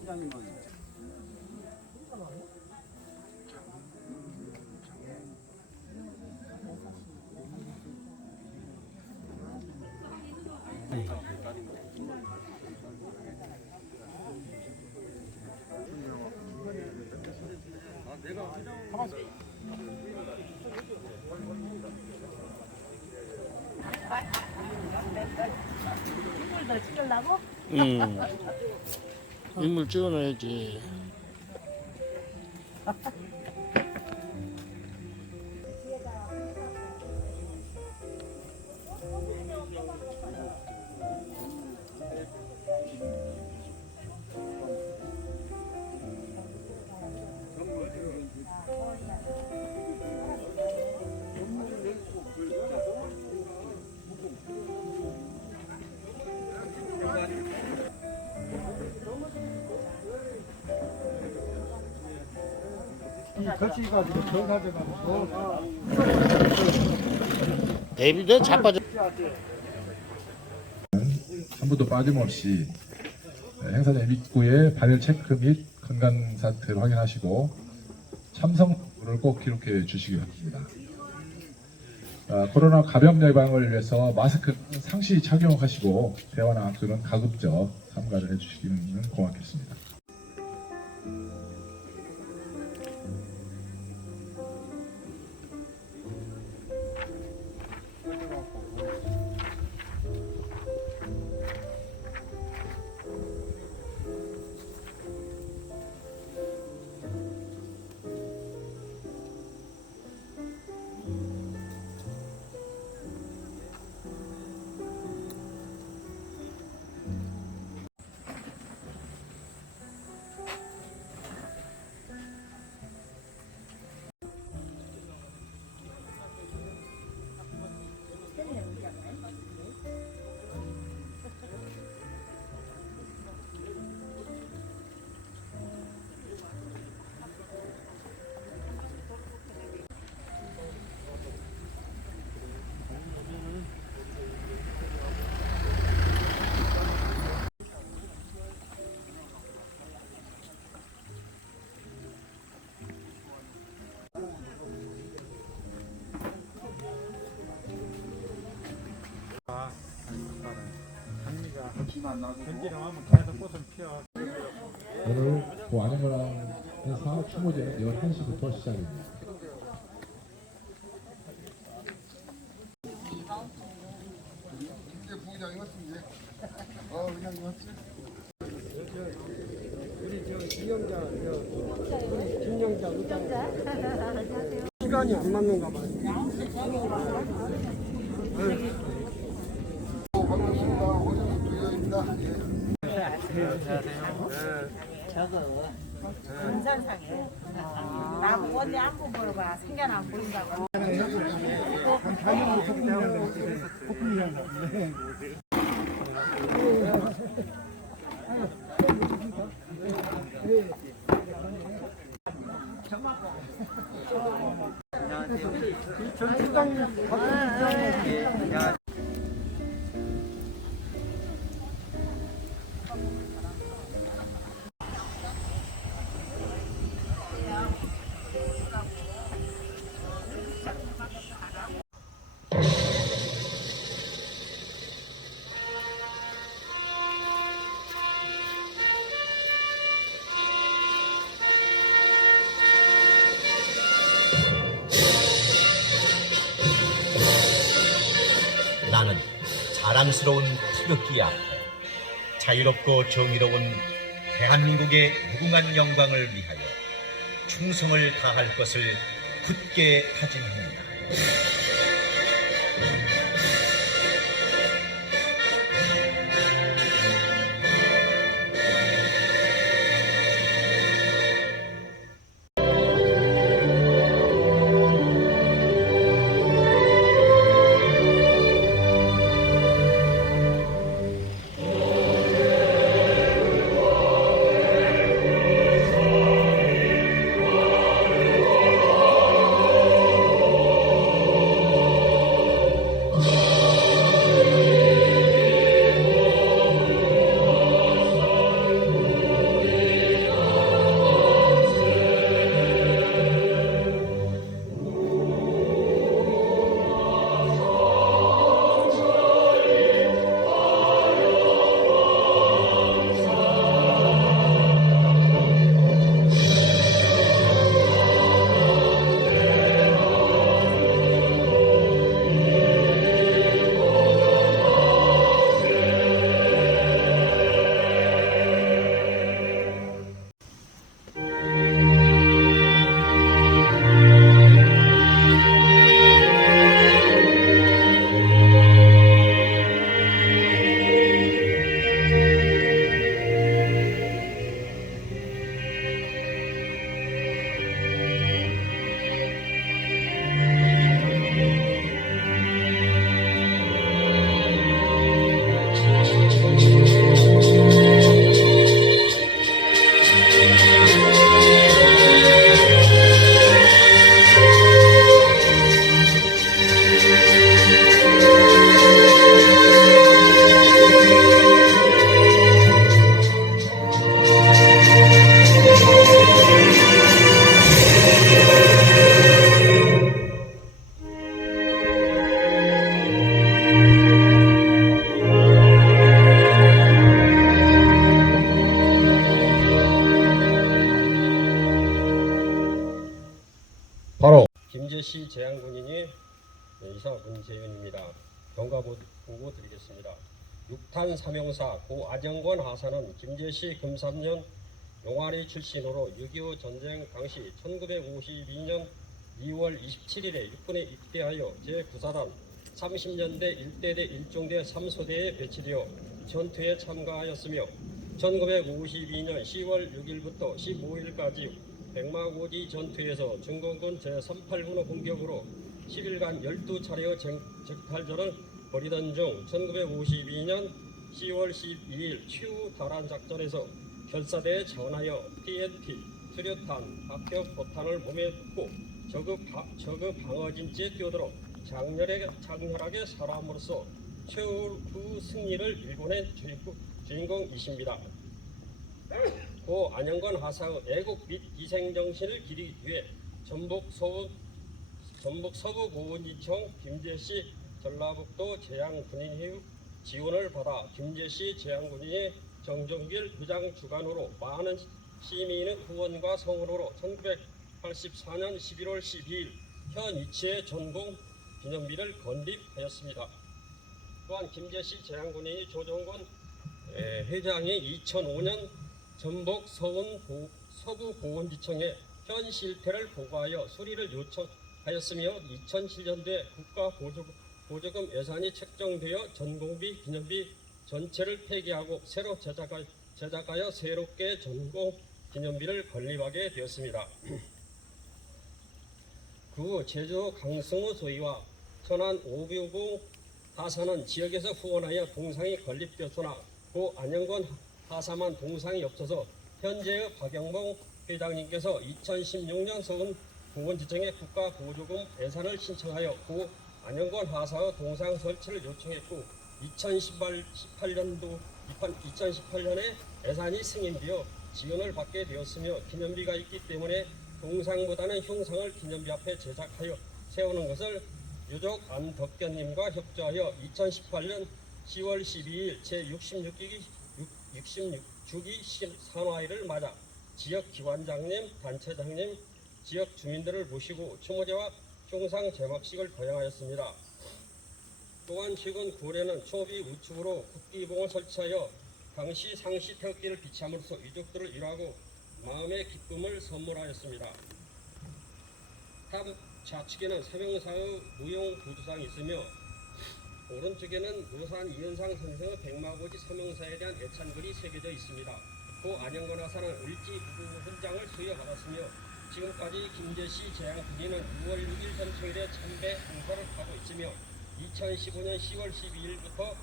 시장님은 인물 더 찍으려고? 인물 찍어놔야지. 거치가 정사돼가지고 데뷔도 자빠져. 한 분도 빠짐없이 행사장 입구에 발열 체크 및 건강 상태를 확인하시고 참석을 꼭 기록해 주시기 바랍니다. 코로나 감염 예방을 위해서 마스크는 상시 착용하시고 대화나 악수는 가급적 삼가를 해주시기는 고맙겠습니다. 견디령하면 계속 꽃을 피워. 오늘 안양문항에서 추모제는 11시부터 시작입니다. 부장이 왔습니다. 부장이 왔지? 우리 저 이영자, 우리 김영자 의장. 시간이 안 맞는가 봐요. 반갑습니다. 오늘 부장입니다. 저거 금산상에 나보고 언니 안부 물어봐. 생전 안 보인다고. 전 팀장님 박수. 나는 자랑스러운 태극기 앞에 자유롭고 정의로운 대한민국의 무궁한 영광을 위하여 충성을 다할 것을 굳게 다짐합니다. 김제시 제양군인이 이사 문재윤입니다. 경과 보고 드리겠습니다. 6탄 사명사 고 안영권 하사는 김제시 금산면 용화리 출신으로 6.25 전쟁 당시 1952년 2월 27일에 육군에 입대하여 제9사단 30년대 1대대 1중대 3소대에 배치되어 전투에 참가하였으며 1952년 10월 6일부터 15일까지 백마고지 전투에서 중공군 제38군의 공격으로 10일간 12차례의 적탈전을 벌이던 중 1952년 10월 12일 추후 달안 작전에서 결사대에 전하여 TNT, 수류탄, 박격 포탄을 몸에 붓고 저그 방어진지에 뛰어들어 장렬하게 살아함으로써 최후 승리를 일궈낸 주인공이십니다. 고 안영권 하사의 애국 및 희생 정신을 기리기 위해 전북 서부 보훈지청 김제시 전라북도 제양군인회 지원을 받아 김제시 제양군인의 정정길 부장 주관으로 많은 시민의 후원과 성원으로 1984년 11월 12일 현 위치의 전공 기념비를 건립하였습니다. 또한 김제시 제양군인이 조정권 회장이 2005년 전북 서부 보훈지청에 현 실태를 보고하여 수리를 요청하였으며 2007년도에 국가보조금 예산이 책정되어 전공비 기념비 전체를 폐기하고 새로 제작하여 새롭게 전공 기념비를 건립하게 되었습니다. 그 후 제주 강승우 소위와 천안 오뷰구 하사는 지역에서 후원하여 동상이 건립되었으나 고 안영권 하사만 동상이 없어서 현재의 박영봉 회장님께서 2016년 서울 보훈지청에 국가보조금 예산을 신청하여 고 안영권 하사의 동상 설치를 요청했고 2018년에 예산이 승인되어 지원을 받게 되었으며 기념비가 있기 때문에 동상보다는 형상을 기념비 앞에 제작하여 세우는 것을 유족 안덕견님과 협조하여 2018년 10월 12일 제66주기 산화일을 맞아 지역 기관장님, 단체장님, 지역 주민들을 모시고 추모제와 형상 제막식을 거행하였습니다. 또한 최근 9월에는 초비 우측으로 국기봉을 설치하여 당시 상시 태극기를 비치함으로써 유족들을 위로하고 마음의 기쁨을 선물하였습니다. 다음 좌측에는 사명사의 무용 구두상이 있으며 오른쪽에는 노산 이은상 선생의 백마고지 사명사에 대한 애찬글이 새겨져 있습니다. 고 안영권 하사는 을지 부부 훈장을 수여받았으며 지금까지 김제시 제양군인은 6월 6일 전투일에 참배 행사를 하고 있으며 2015년 10월 12일부터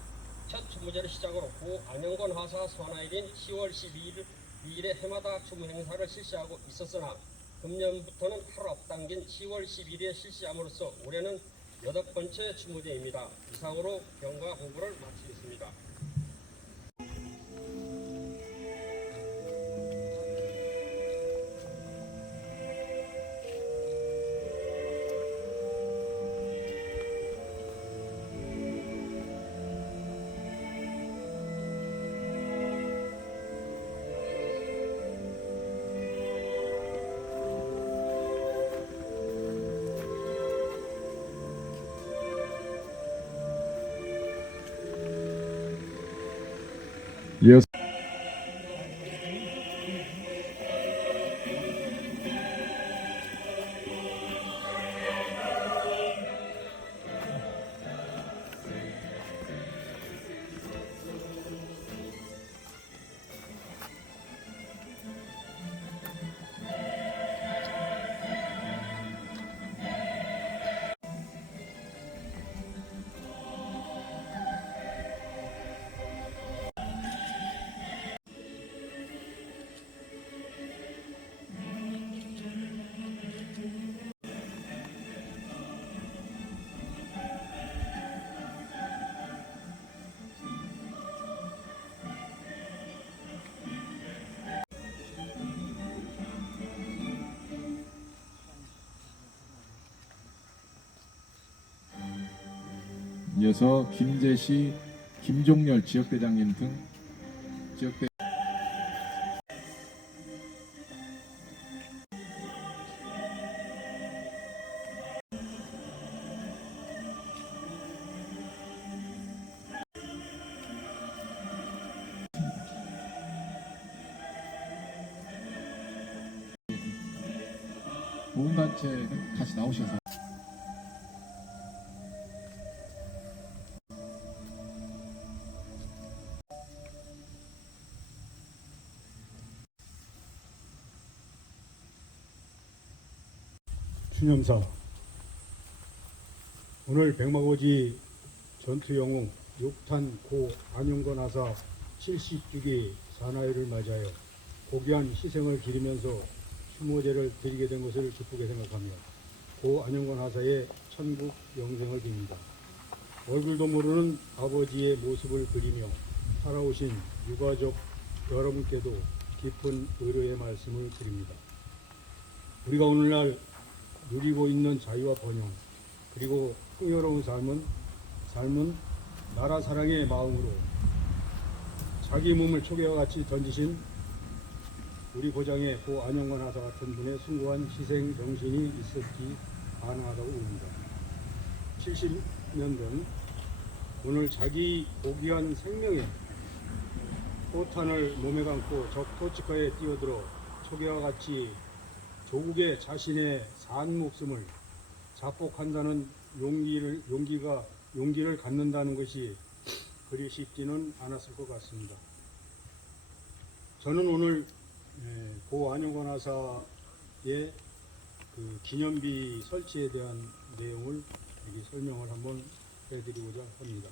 첫 추모제를 시작으로 고 안영권 하사 선화일인 10월 12일에 해마다 추모 행사를 실시하고 있었으나 금년부터는 하루 앞당긴 10월 10일에 실시함으로써 올해는 8번째 추모제입니다. 이상으로 경과 보고를 마치겠습니다. 이어서 김제시 김종렬 지역대장님 등 지역대 보훈단체는 같이 나오셔서 추념사 오늘 백마고지 전투영웅 6탄 고 안용건 하사 76기 사나이를 맞이하여 고귀한 희생을 기리면서 추모제를 드리게 된 것을 기쁘게 생각하며 고 안용건 하사의 천국 영생을 빕니다. 얼굴도 모르는 아버지의 모습을 그리며 살아오신 유가족 여러분께도 깊은 의료의 말씀을 드립니다. 우리가 오늘날 누리고 있는 자유와 번영 그리고 풍요로운 삶은 나라 사랑의 마음으로 자기 몸을 초계와 같이 던지신 우리 고장의 고 안영건 하사 같은 분의 숭고한 희생 정신이 있었기 가능하다고 봅니다. 70년 전 오늘 자기 고귀한 생명에 포탄을 몸에 감고 적 토치카에 뛰어들어 초계와 같이 조국의 자신의 산 목숨을 자복한다는 용기를 갖는다는 것이 그리 쉽지는 않았을 것 같습니다. 저는 오늘 고 안용건 하사의 그 기념비 설치에 대한 내용을 여기 설명을 한번 해드리고자 합니다.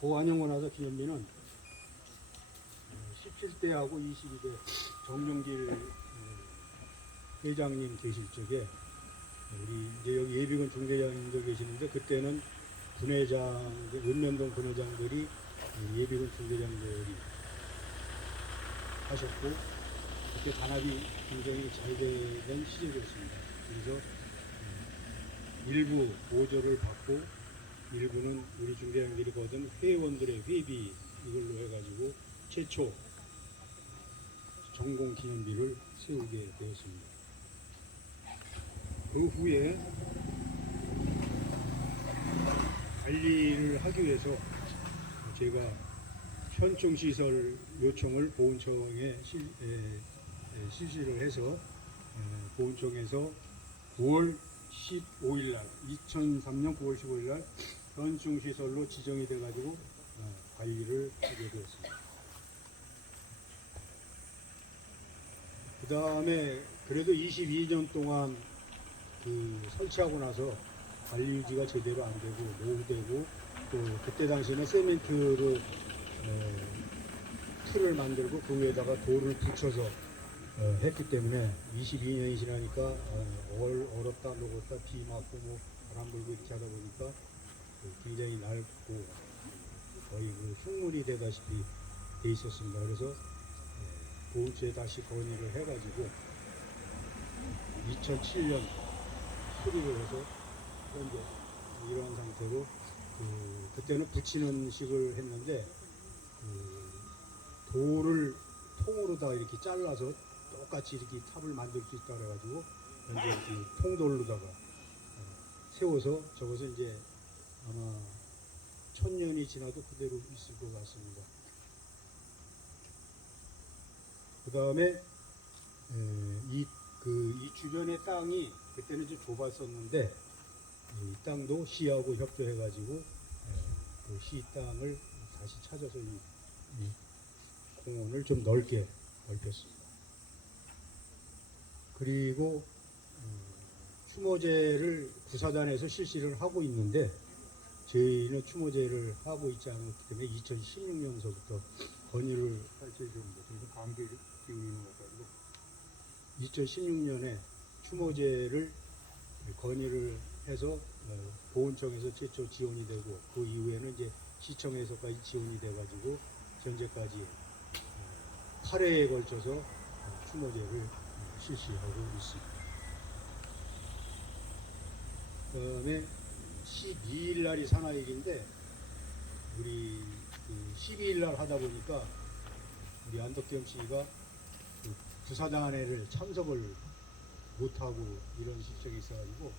고 안용건 하사 기념비는 17대하고 22대 정용길 회장님 계실 적에 우리 이제 여기 예비군 중대장님들 계시는데 그때는 군회장, 읍면동 군회장들이 예비군 중대장들이 하셨고 그때 단합이 굉장히 잘 된 시절이었습니다. 그래서 일부 보조를 받고 일부는 우리 중대장들이 거둔 회원들의 회비 이걸로 해가지고 최초 전공 기념비를 세우게 되었습니다. 그 후에 관리를 하기 위해서 제가 현충시설 요청을 보훈청에 실시를 해서 보훈청에서 9월 15일 날 2003년 9월 15일 날 현충시설로 지정이 돼 가지고 관리를 하게 되었습니다. 그 다음에 그래도 22년 동안 설치하고 나서 관리 유지가 제대로 안 되고 노후되고 또 그때 당시에는 세멘트로 틀을 만들고 그 위에다가 돌을 붙여서 했기 때문에 22년이 지나니까 얼었다 녹았다 비 맞고 뭐 바람 불고 이렇게 하다 보니까 굉장히 낡고 거의 흉물이 되다시피 돼 있었습니다. 그래서 보훈처에 다시 건의를 해가지고 2007년 수리를 해서 현재 이러한 상태로 그때는 붙이는 식을 했는데 돌을 통으로 다 이렇게 잘라서 똑같이 이렇게 탑을 만들 수 있다 그래가지고 현재 이렇게 통돌로다가 세워서 저것은 이제 아마 1000년이 지나도 그대로 있을 것 같습니다. 그 다음에 이 주변의 땅이 그때는 좀 좁았었는데 이 땅도 시하고 협조해가지고 그 시 땅을 다시 찾아서 이 공원을 좀 넓게 넓혔습니다. 그리고 추모제를 부사단에서 실시를 하고 있는데 저희는 추모제를 하고 있지 않기 때문에 2016년서부터 건의를 할 예정입니다. 저희는 감기 기운이 있는 것 가지고 2016년에 추모제를 건의를 해서 보훈청에서 최초 지원이 되고 그 이후에는 이제 시청에서까지 지원이 돼가지고 현재까지 8회에 걸쳐서 추모제를 실시하고 있습니다. 그다음에 12일 날이 산하일인데 우리 12일 날 하다 보니까 우리 안덕겸 씨가 부사단회를 참석을 못하고 이런 실정이 있어가지고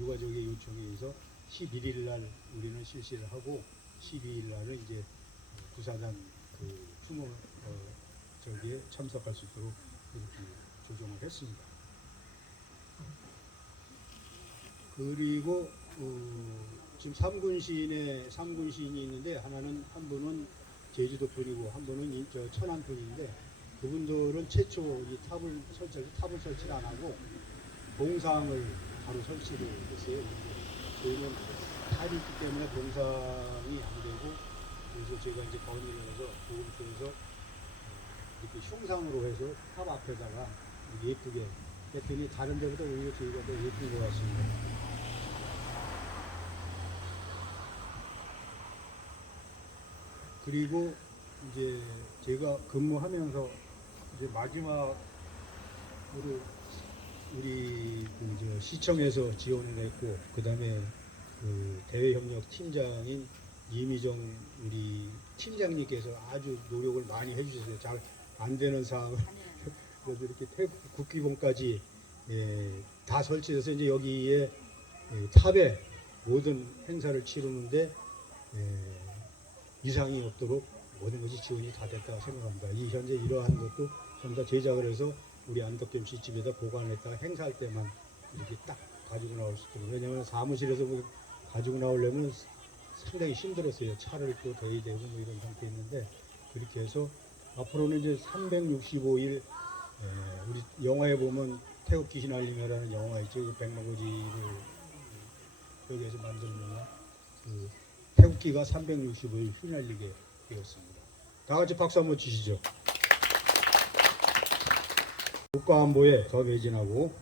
유가족의 요청에 의해서 11일 날 우리는 실시를 하고 12일 날은 이제 부사단 추모 저기에 참석할 수 있도록 이렇게 조정을 했습니다. 그리고 지금 3군 시인이 있는데 한 분은 제주도 분이고 한 분은 저 천안 분인데 그분들은 최초 이 탑을 설치를 안 하고 동상을 바로 설치를 했어요. 저희는 탑이 있기 때문에 동상이 안 되고 그래서 제가 이제 건의를 해서 보험소에서 이렇게 흉상으로 해서 탑 앞에다가 예쁘게 했더니 다른 데보다 오히려 저희가 더 예쁜 것 같습니다. 그리고 이제 제가 근무하면서 이제 마지막으로 우리 그 시청에서 지원을 했고 그 다음에 그 대외협력 팀장인 이미정 우리 팀장님께서 아주 노력을 많이 해주셨어요. 잘 안 되는 사항을 그래서 이렇게 국기봉까지 다 설치해서 이제 여기에 탑에 모든 행사를 치르는데 이상이 없도록 모든 것이 지원이 다 됐다고 생각합니다. 이 현재 이러한 것도 전부 다 제작을 해서 우리 안덕겸 씨집에다 보관했다가 행사할 때만 이렇게 딱 가지고 나올 수 있도록. 왜냐하면 사무실에서 뭐 가지고 나오려면 상당히 힘들었어요. 차를 또 대야 되고 뭐 이런 상태였는데 그렇게 해서 앞으로는 이제 365일 우리 영화에 보면 태국 귀신 알림회라는 영화 있죠. 그 백마고지를 여기에서 만든 영화. 그 태국기가 365일 휘날리게 되었습니다. 다 같이 박수 한번 주시죠. 국가안보에 더 매진하고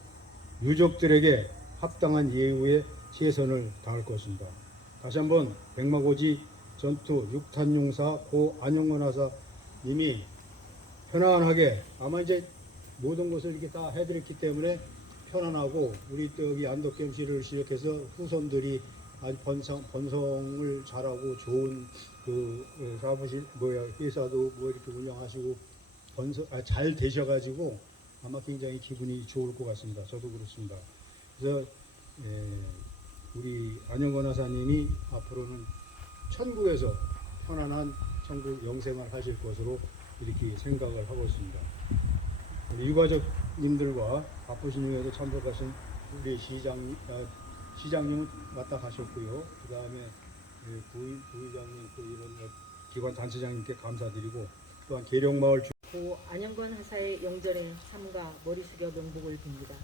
유족들에게 합당한 예우에 최선을 다할 것입니다. 다시 한번 백마고지 전투 6탄 용사 고 안용건 하사님이 편안하게 아마 이제 모든 것을 이렇게 다 해드렸기 때문에 편안하고 우리 또 여기 안덕겸 씨를 시작해서 후손들이 아주 번성을 잘하고 좋은 그 사무실 회사도 뭐 이렇게 운영하시고 잘 되셔가지고 아마 굉장히 기분이 좋을 것 같습니다. 저도 그렇습니다. 그래서 우리 안영건 하사님이 앞으로는 천국에서 편안한 천국 영생을 하실 것으로 이렇게 생각을 하고 있습니다. 우리 유가족님들과 바쁘신 중에도 참석하신 우리 시장님은 왔다 가셨고요. 그 다음에 부의장님 또 이런 기관 단체장님께 감사드리고 또한 계룡마을 고 안영건 하사의 영전에 삼가 머리 숙여 명복을 빕니다.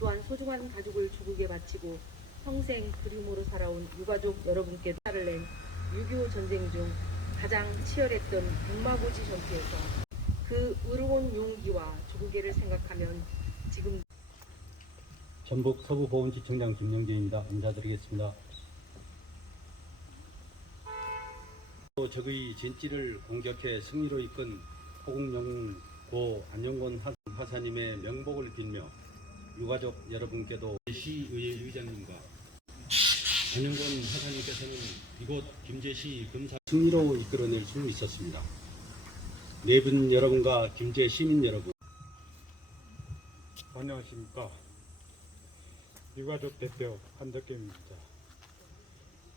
또한 소중한 가족을 조국에 바치고 평생 그리움으로 살아온 유가족 여러분께 살을 낸 6.25 전쟁 중 가장 치열했던 백마고지 전투에서 그 의로운 용기와 조국애를 생각하면 지금 전북 서부보훈지청장 김영재입니다. 인사드리겠습니다. 적의 진지를 공격해 승리로 이끈 호국영웅 고 안영건 하사님의 명복을 빌며 유가족 여러분께도 시의회 의장님과 안영건 하사님께서는 이곳 김제시 검사 승리로 이끌어낼 수 있었습니다. 네 분 여러분과 김제 시민 여러분, 안녕하십니까. 유가족 대표 한덕겸입니다.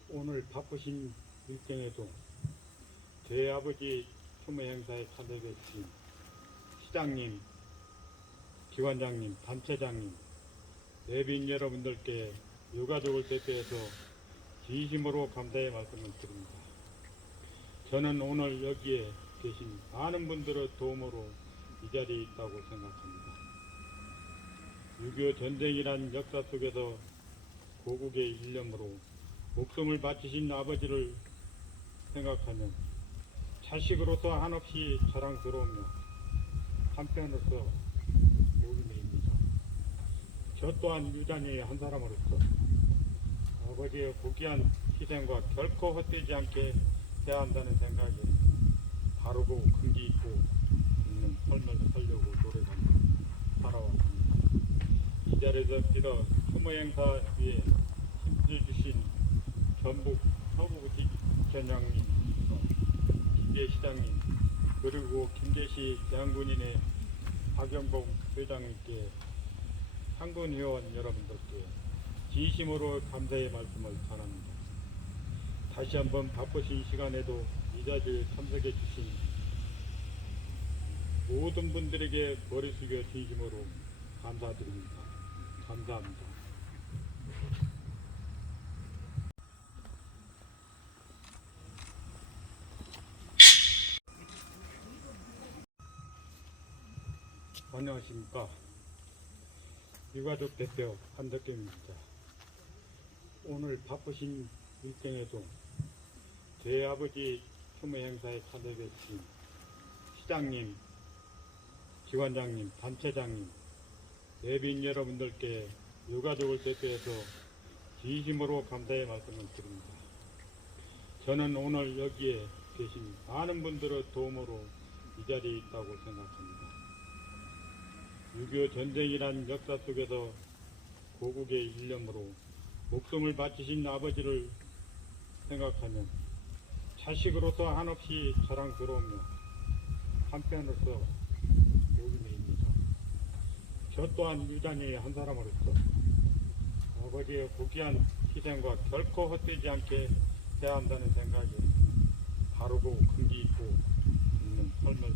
오늘 바쁘신 일정에도 제 아버지 추모 행사에 참여해주신 시장님, 기관장님, 단체장님, 내빈 여러분들께 유가족을 대표해서 진심으로 감사의 말씀을 드립니다. 저는 오늘 여기에 계신 많은 분들의 도움으로 이 자리에 있다고 생각합니다. 6.25 전쟁이란 역사 속에서 고국의 일념으로 목숨을 바치신 아버지를 생각하면 자식으로서 한없이 자랑스러우며 한편으로서 목이 메입니다. 저 또한 유단의 한 사람으로서 아버지의 고귀한 희생과 결코 헛되지 않게 해야 한다는 생각에 바르고 긍지 있고 있는 삶을 살려고 노력하며 살아왔습니다. 이 자리에서 빌어 추모 행사에 힘써주신 전북 서부지청장님, 김제시장님, 그리고 김제시 대한군인의 박영봉 회장님께 상군회원 여러분들께 진심으로 감사의 말씀을 전합니다. 다시 한번 바쁘신 시간에도 이 자리에 참석해 주신 모든 분들에게 머리 숙여 진심으로 감사드립니다. 감사합니다. 안녕하십니까. 유가족 대표 한덕겸입니다. 오늘 바쁘신 일정에도 제 아버지 추모 행사에 참여해주신 시장님, 지관장님, 단체장님, 내빈 여러분들께 유가족을 대표해서 진심으로 감사의 말씀을 드립니다. 저는 오늘 여기에 계신 많은 분들의 도움으로 이 자리에 있다고 생각합니다. 6.25 전쟁이란 역사 속에서 고국의 일념으로 목숨을 바치신 아버지를 생각하면 자식으로서 한없이 자랑스러우며 한편으로서 욕심입니다. 저 또한 유장의 한 사람으로서 아버지의 고귀한 희생과 결코 헛되지 않게 해야 한다는 생각에 바르고 긍지 있고 있는 삶을